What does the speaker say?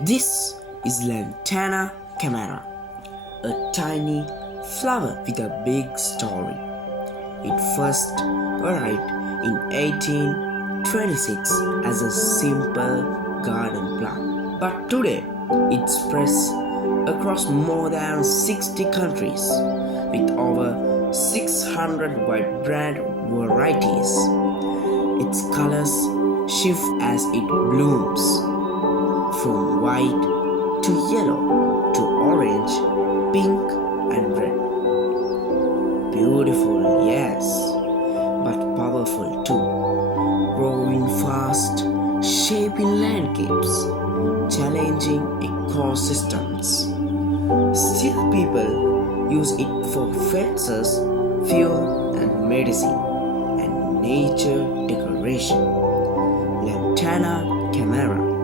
This is Lantana camara, a tiny flower with a big story. It first arrived in 1826 as a simple garden plant, but today it spreads across more than 60 countries with over 600 vibrant varieties. Its colors shift as it blooms, from white to yellow to orange, pink, and red. Beautiful, yes, but powerful too. Growing fast, shaping landscapes, challenging ecosystems. Still, people use it for fences, fuel, and medicine, and nature decoration. Lantana camara